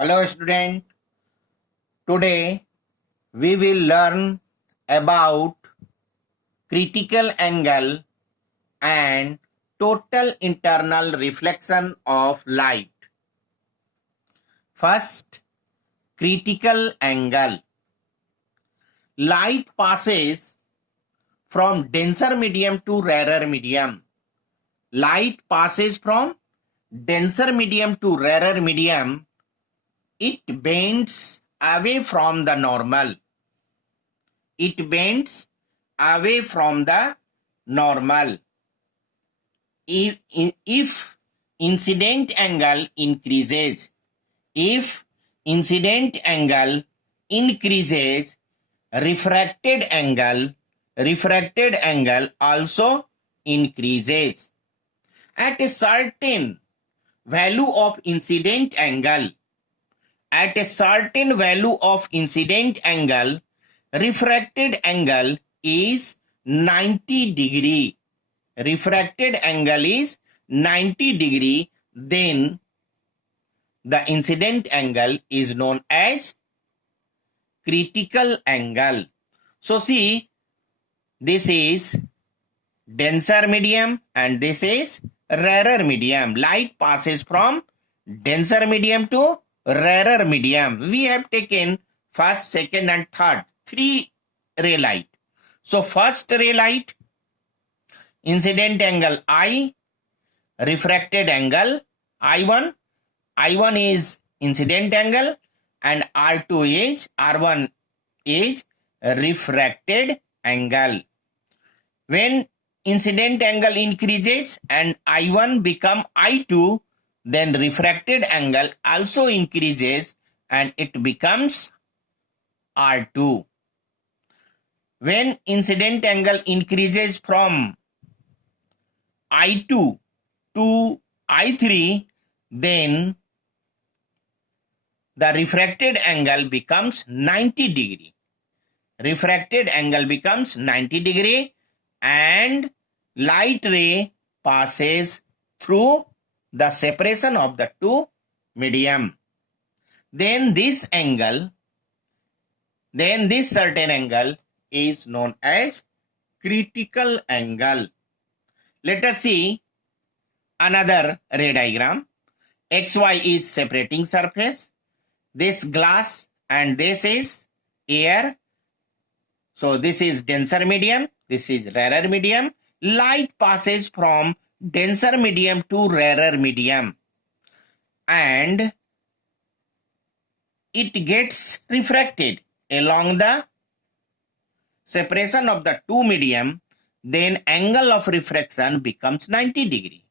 Hello student, today we will learn about critical angle and total internal reflection of light. First, critical angle. Light passes from denser medium to rarer medium. Light passes from denser medium to rarer medium. It bends away from the normal. It bends away from the normal. If incident angle increases, refracted angle also increases. At a certain value of incident angle, refracted angle is 90 degree. Refracted angle is 90 degree, then the incident angle is known as critical angle. So see, this is denser medium and this is rarer medium. Light passes from denser medium to rarer medium. We have taken first, second and third, 3 ray light. So first ray light, incident angle I, refracted angle I1. I1 is incident angle and R1 is refracted angle. When incident angle increases and I1 become I2, then refracted angle also increases and it becomes R2. When incident angle increases from I2 to I3, then the refracted angle becomes 90 degree. Refracted angle becomes 90 degree and light ray passes through the separation of the two medium. Then this certain angle is known as critical angle. Let us see another ray diagram. XY is separating surface. This glass and this is air. So this is denser medium, this is rarer medium. Light passes from denser medium to rarer medium and it gets refracted along the separation of the two medium. Then angle of refraction becomes 90 degree.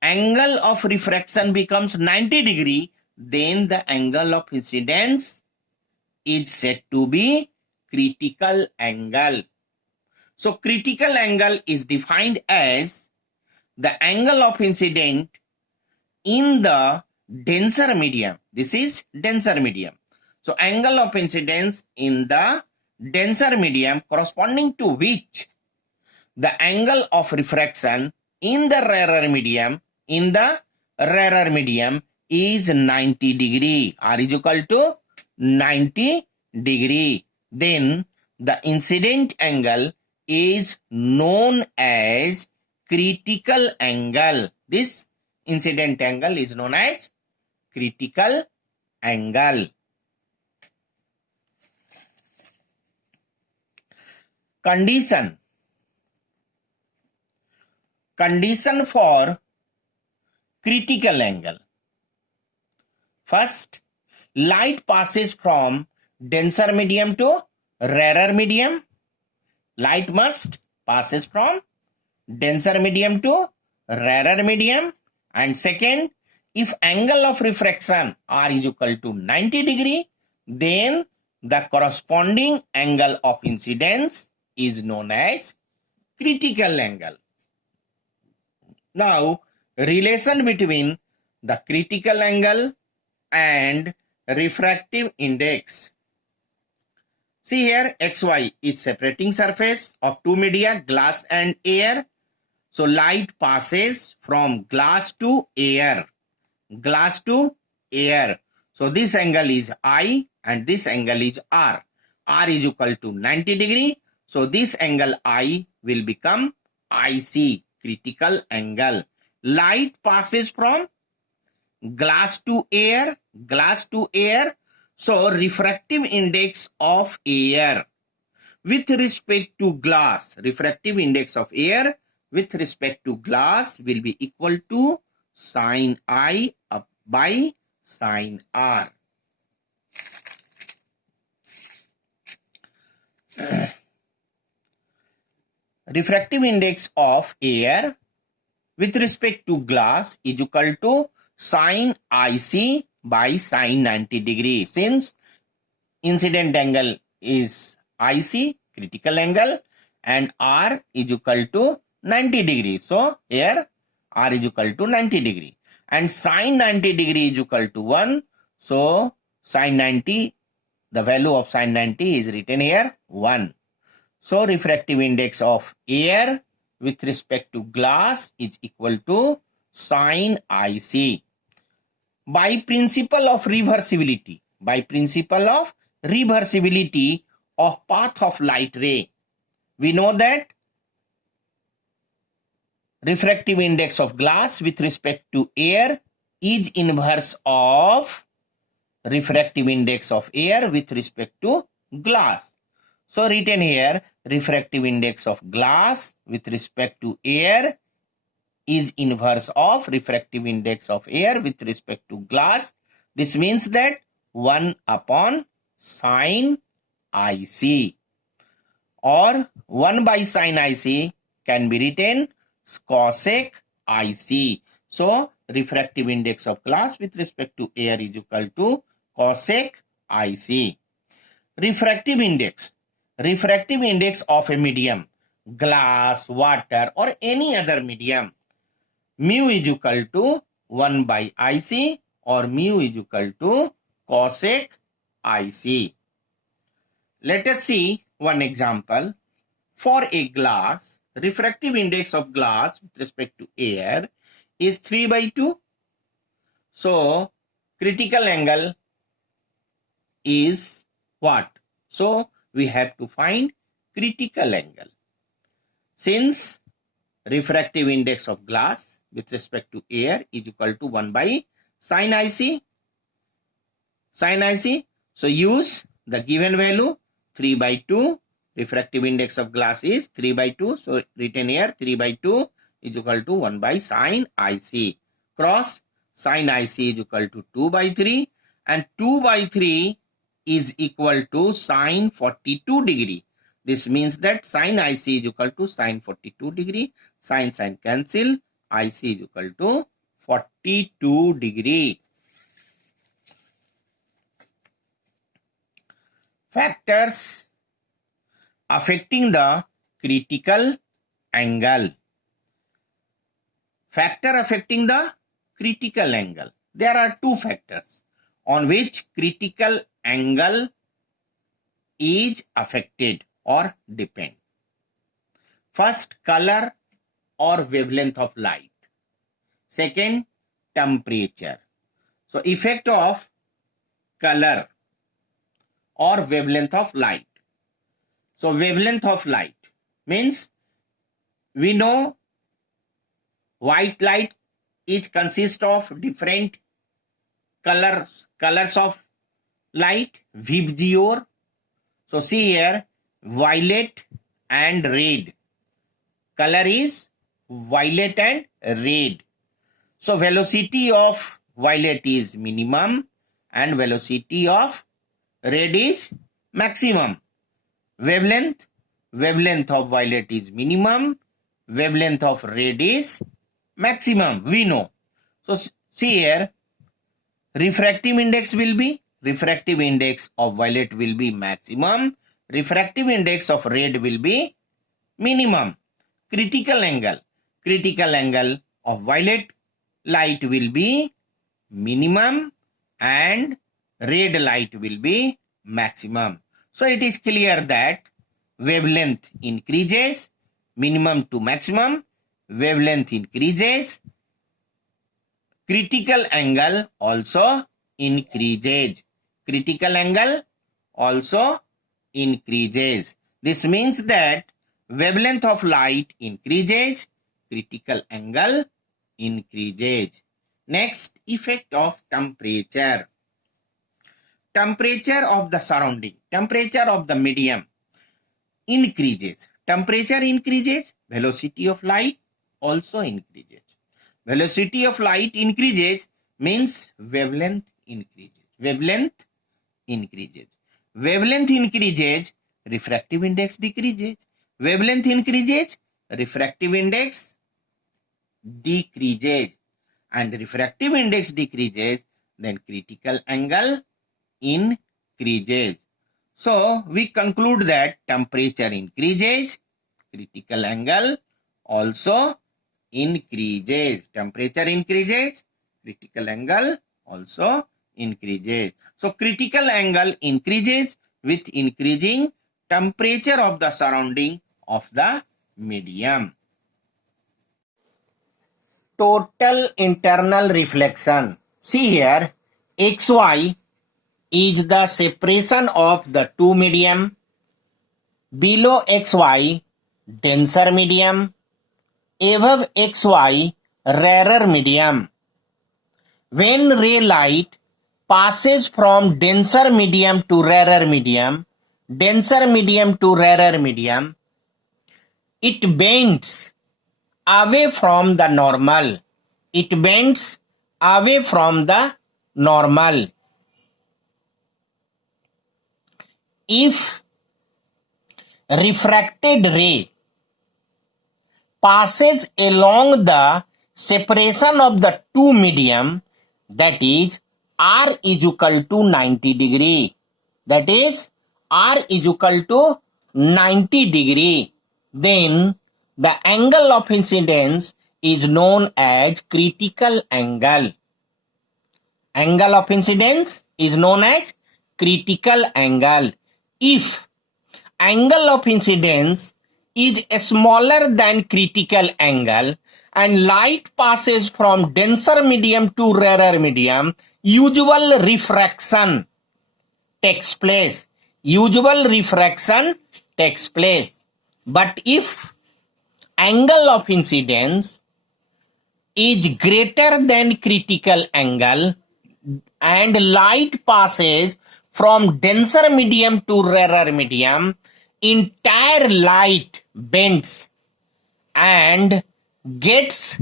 Angle of refraction becomes 90 degree, then the angle of incidence is said to be critical angle. So critical angle is defined as the angle of incident in the denser medium. This is denser medium. So angle of incidence in the denser medium corresponding to which the angle of refraction in the rarer medium is 90 degree. R is equal to 90 degree. Then the incident angle is known as critical angle. This incident angle is known as critical angle. Condition for critical angle. First, light passes from denser medium to rarer medium. Light must passes from denser medium to rarer medium. And second, if angle of refraction R is equal to 90 degree, then the corresponding angle of incidence is known as critical angle. Now, relation between the critical angle and refractive index. See here, XY is separating surface of two media, glass and air. So light passes from glass to air. So this angle is I and this angle is R. R is equal to 90 degree. So this angle I will become IC, critical angle. Light passes from glass to air, glass to air. So refractive index of air with respect to glass, refractive index of air with respect to glass will be equal to sin I up by sin R. Refractive index of air with respect to glass is equal to sin IC by sin 90 degree. Since incident angle is IC, critical angle, and R is equal to 90 degree. So here R is equal to 90 degree. And sin 90 degree is equal to 1. So sin 90, the value of sin 90 is written here 1. So refractive index of air with respect to glass is equal to sin IC. By principle of reversibility, of path of light ray, we know that refractive index of glass with respect to air is inverse of refractive index of air with respect to glass. So written here, refractive index of glass with respect to air is inverse of refractive index of air with respect to glass. This means that 1 upon sin IC, or 1 by sin IC can be written cosec IC. So refractive index of glass with respect to air is equal to cosec IC. Refractive index of a medium, glass, water, or any other medium, mu is equal to 1 by IC, or mu is equal to cosec IC. Let us see one example. For a glass, refractive index of glass with respect to air is 3 by 2. So critical angle is what? So we have to find critical angle. Since refractive index of glass with respect to air is equal to 1 by sin IC. So use the given value 3 by 2. Refractive index of glass is 3 by 2. So written here 3 by 2 is equal to 1 by sin IC. Cross sin IC is equal to 2 by 3. And 2 by 3 is equal to sin 42 degree. This means that sin IC is equal to sin 42 degree. Sin cancel. IC is equal to 42 degree. Factors affecting the critical angle. Factor affecting the critical angle. There are two factors on which critical angle is affected or depend. First, color or wavelength of light. Second, temperature. So effect of color or wavelength of light. So wavelength of light means we know white light is consist of different colors of light, VBGOR. So see here, violet and red. Color is violet and red. So velocity of violet is minimum and velocity of red is maximum. Wavelength of violet is minimum, wavelength of red is maximum, we know. So see here, refractive index of violet will be maximum, refractive index of red will be minimum. Critical angle of violet light will be minimum and red light will be maximum. So it is clear that wavelength increases, minimum to maximum, wavelength increases, critical angle also increases. Critical angle also increases. This means that wavelength of light increases, critical angle increases. Next, effect of temperature. Temperature of the surrounding, temperature of the medium increases. Temperature increases, velocity of light also increases. Velocity of light increases means wavelength increases. Wavelength increases. Wavelength increases, refractive index decreases. Wavelength increases, refractive index decreases. And refractive index decreases, then critical angle increases. So we conclude that temperature increases, critical angle also increases. Temperature increases, critical angle also increases. So critical angle increases with increasing temperature of the surrounding of the medium. Total internal reflection. See here, xy is the separation of the two medium. Below xy, denser medium. Above xy, rarer medium. When ray light passes from denser medium to rarer medium, denser medium to rarer medium, it bends away from the normal. It bends away from the normal. If refracted ray passes along the separation of the two medium, that is R is equal to 90 degree. That is R is equal to 90 degree. Then the angle of incidence is known as critical angle. Angle of incidence is known as critical angle. If angle of incidence is smaller than critical angle and light passes from denser medium to rarer medium, usual refraction takes place. Usual refraction takes place. But if angle of incidence is greater than critical angle and light passes from denser medium to rarer medium, entire light bends and gets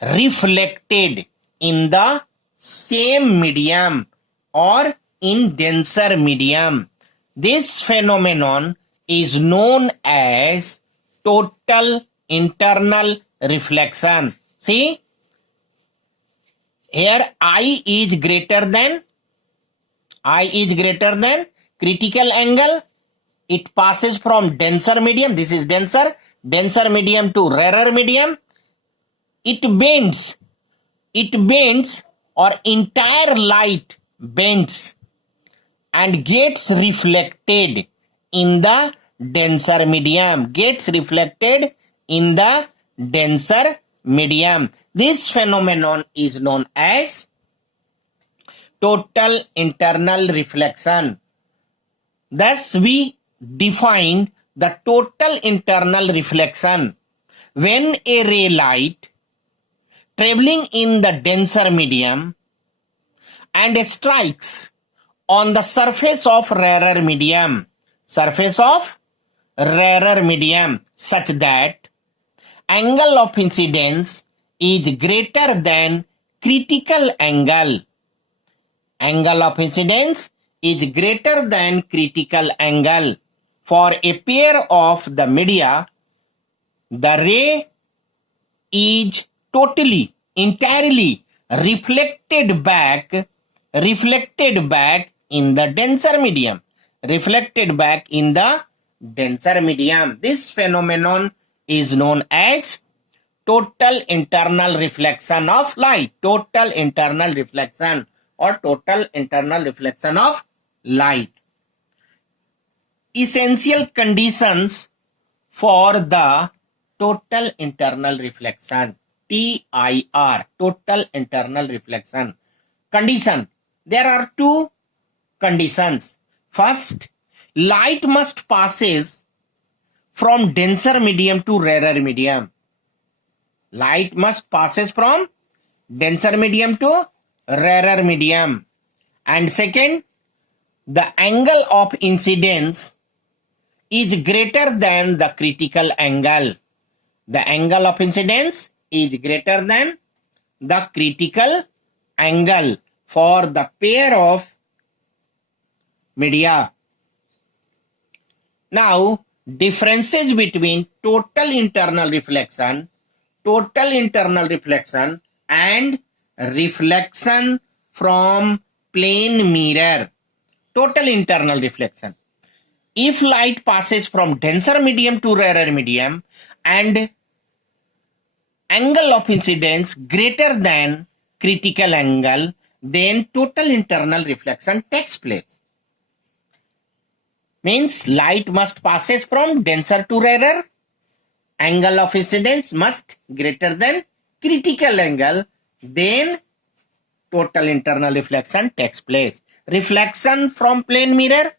reflected in the same medium or in denser medium. This phenomenon is known as total internal reflection. See, here I is greater than critical angle. It passes from denser medium, this is denser medium to rarer medium. It bends or entire light bends and gets reflected in the denser medium. This phenomenon is known as total internal reflection. Thus, we define the total internal reflection when a ray light traveling in the denser medium and strikes on the surface of rarer medium, such that angle of incidence is greater than critical angle. Angle of incidence is greater than critical angle. For a pair of the media, the ray is entirely reflected back in the denser medium. This phenomenon is known as total internal reflection of light. Total internal reflection of light. Essential conditions for the total internal reflection. TIR, total internal reflection. Condition. there are two conditions. First, light must passes from denser medium to rarer medium. Light must passes from denser medium to rarer medium. And second, the angle of incidence is greater than the critical angle. The angle of incidence is greater than the critical angle for the pair of media. Now, differences between total internal reflection and reflection from plane mirror. Total internal reflection. If light passes from denser medium to rarer medium and angle of incidence greater than critical angle, then total internal reflection takes place. Means light must passes from denser to rarer, angle of incidence must greater than critical angle, then total internal reflection takes place. Reflection from plane mirror.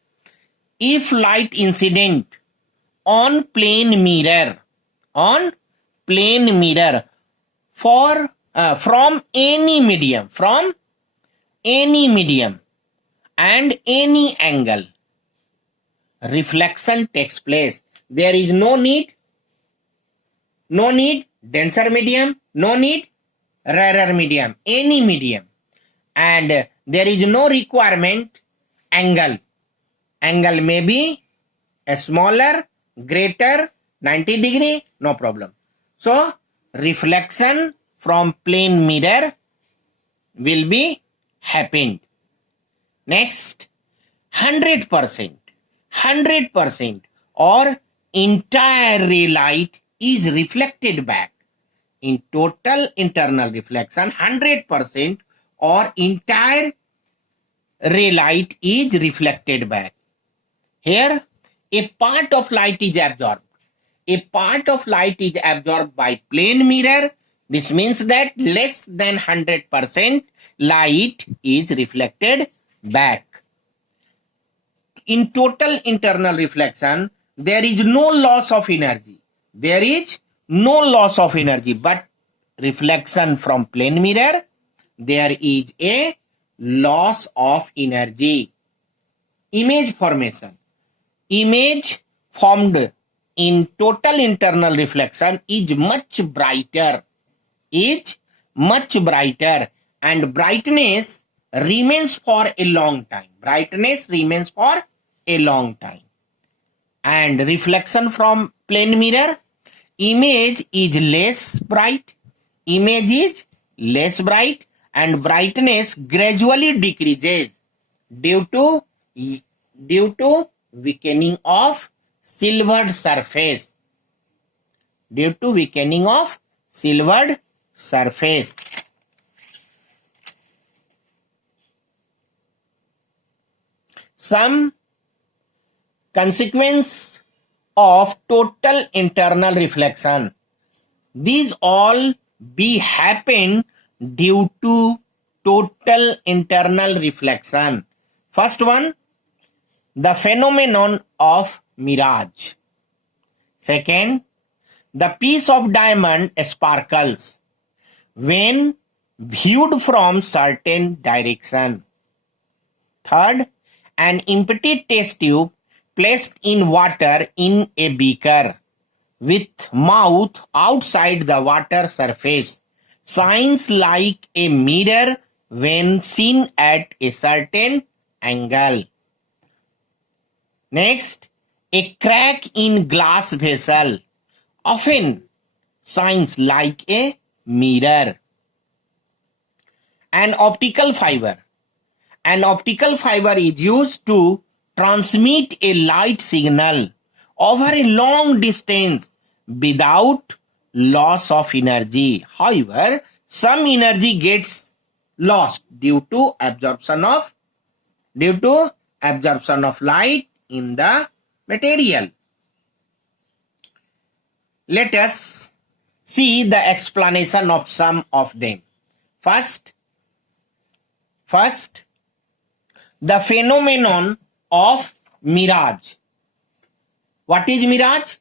If light incident on plane mirror for from any medium and any angle, reflection takes place. There is no need denser medium, no need rarer medium, any medium, and there is no requirement angle. Angle may be a smaller, greater, 90 degree, no problem. So, reflection from plane mirror will be happened. Next, 100% or entire ray light is reflected back. In total internal reflection, 100% or entire ray light is reflected back. Here, a part of light is absorbed. A part of light is absorbed by plane mirror. This means that less than 100% light is reflected back. In total internal reflection, there is no loss of energy. There is no loss of energy, but reflection from plane mirror, there is a loss of energy. Image formation. Image formed in total internal reflection is much brighter, and brightness remains for a long time. And reflection from plane mirror, image is less bright, and brightness gradually decreases due to weakening of silvered surface. Some consequence of total internal reflection. These all be happen due to total internal reflection. First one, the phenomenon of mirage. Second, the piece of diamond sparkles when viewed from certain direction. Third, an empty test tube placed in water in a beaker with mouth outside the water surface shines like a mirror when seen at a certain angle. Next, a crack in glass vessel often shines like a mirror. An optical fiber is used to transmit a light signal over a long distance without loss of energy. However, some energy gets lost due to absorption of light in the material. Let us see the explanation of some of them. First, the phenomenon of mirage. What is mirage?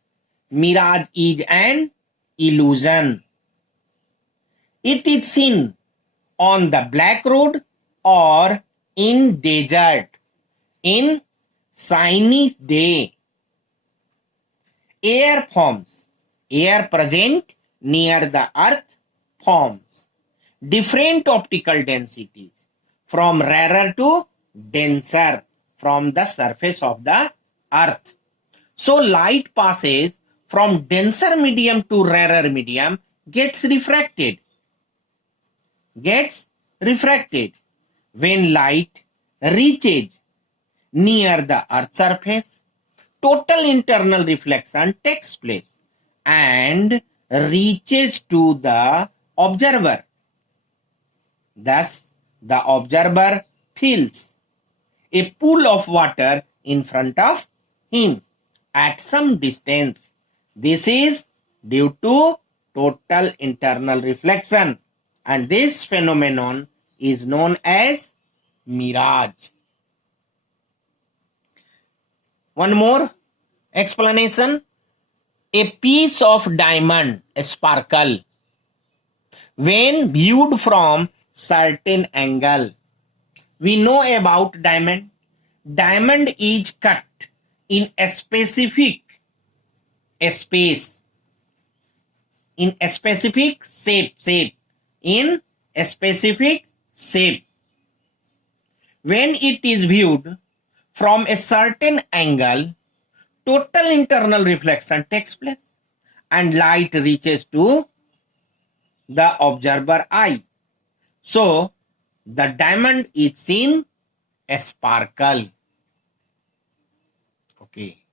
Mirage is an illusion. It is seen on the black road or in desert, in sunny day. Air forms. Air present near the earth forms different optical densities from rarer to denser from the surface of the earth. So light passes from denser medium to rarer medium, gets refracted. When light reaches near the earth's surface, total internal reflection takes place and reaches to the observer. Thus, the observer feels a pool of water in front of him at some distance. This is due to total internal reflection, and this phenomenon is known as mirage. One more explanation. A piece of diamond sparkle when viewed from certain angle. We know about diamond. Diamond is cut in a specific space, in a specific shape, in a specific shape. When it is viewed from a certain angle, total internal reflection takes place and light reaches to the observer eye. So, the diamond is seen a sparkle. Okay.